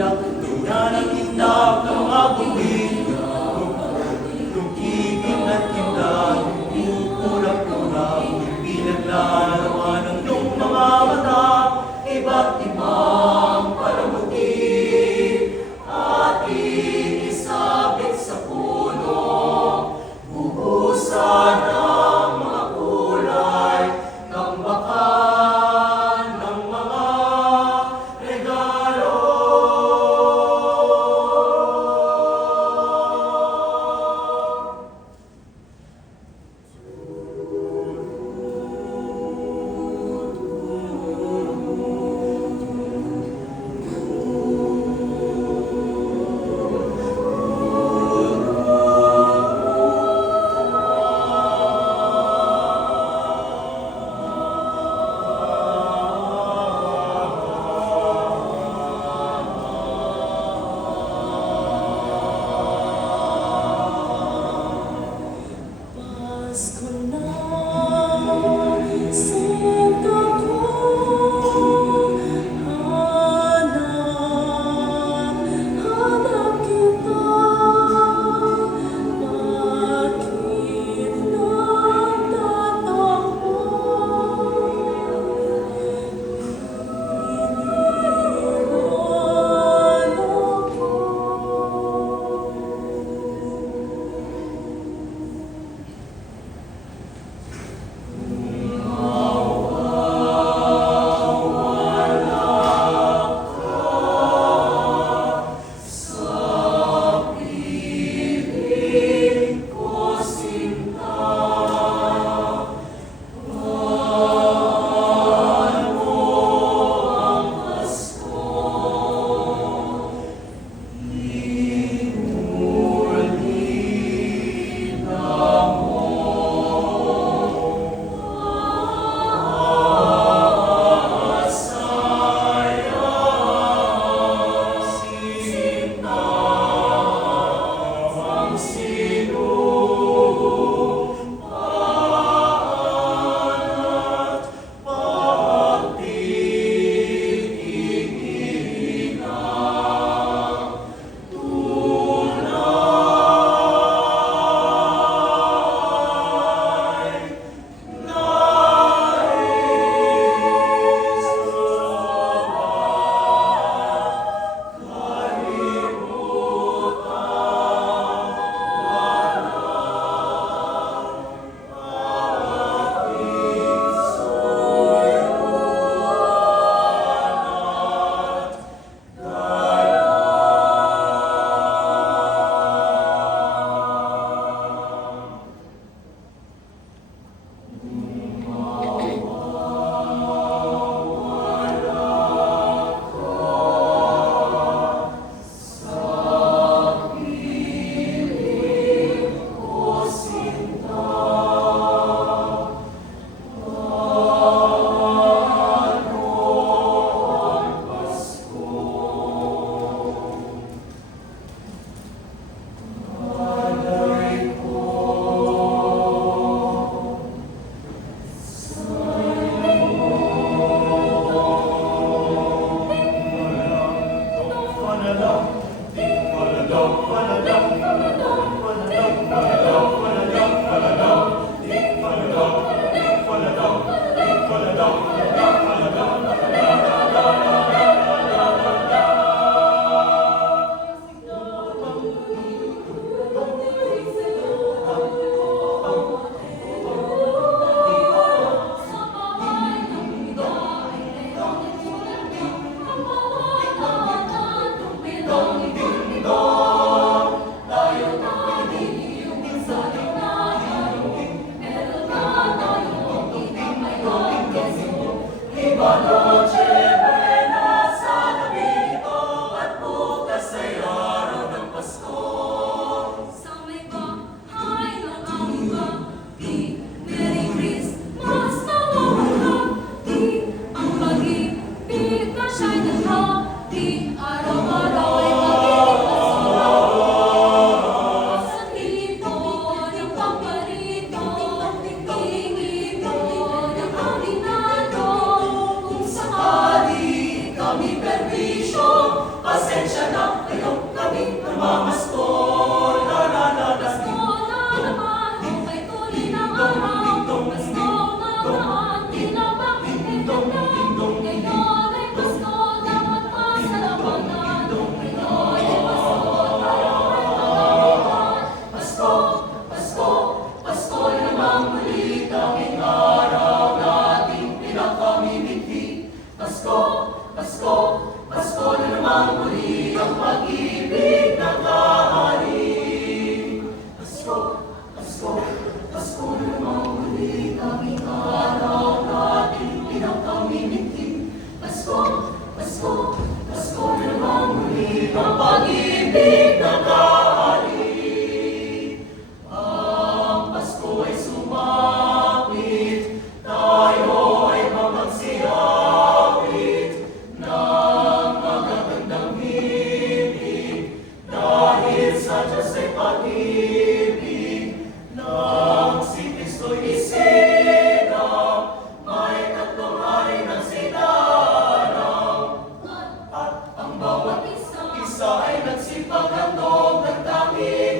ulap, ganyan ang tindak ng mga buwila. Lugigin at tindak, pupura-pura, pinaglarawan ng iyong mga mata, iba't ibang paramuti, at iisabit sa puno, buhusan ng mga kulay, tambakan ng mga regalo. Pasko na, Santa ko, hanap kita, bakit nagtatakbo? Iniwan ako. Ding dong, namamasko, la la la la, Pasko na naman, kay tuloy ng araw. Pasko na daan, tila bakit ay ganda. Ngayon ay Pasko, dapat pasalamatan. Ngayon ay Pasko, tayo ay pagalitan. Pasko, Pasko, Pasko na namang muli, tanging araw nating pinakamimigti. Pasko, Pasko, Pasko na namang muli, ang pag-ibig na kahari. Pasko, Pasko, Pasko na namang muli, tanging araw nating pinakamimigti. Pasko, Pasko, Pasko na namang muli, ang pag-ibig na kahari. Ang Pasko ay sumapit, tayo ay mamagsiyawit ng magagandang himig, dahil sa Diyos ay pag-ibig, nang si Kristo'y isinang, may tatlong hari ng sinanaw, at ang bawat isa ay nagsipaghandog ng tanging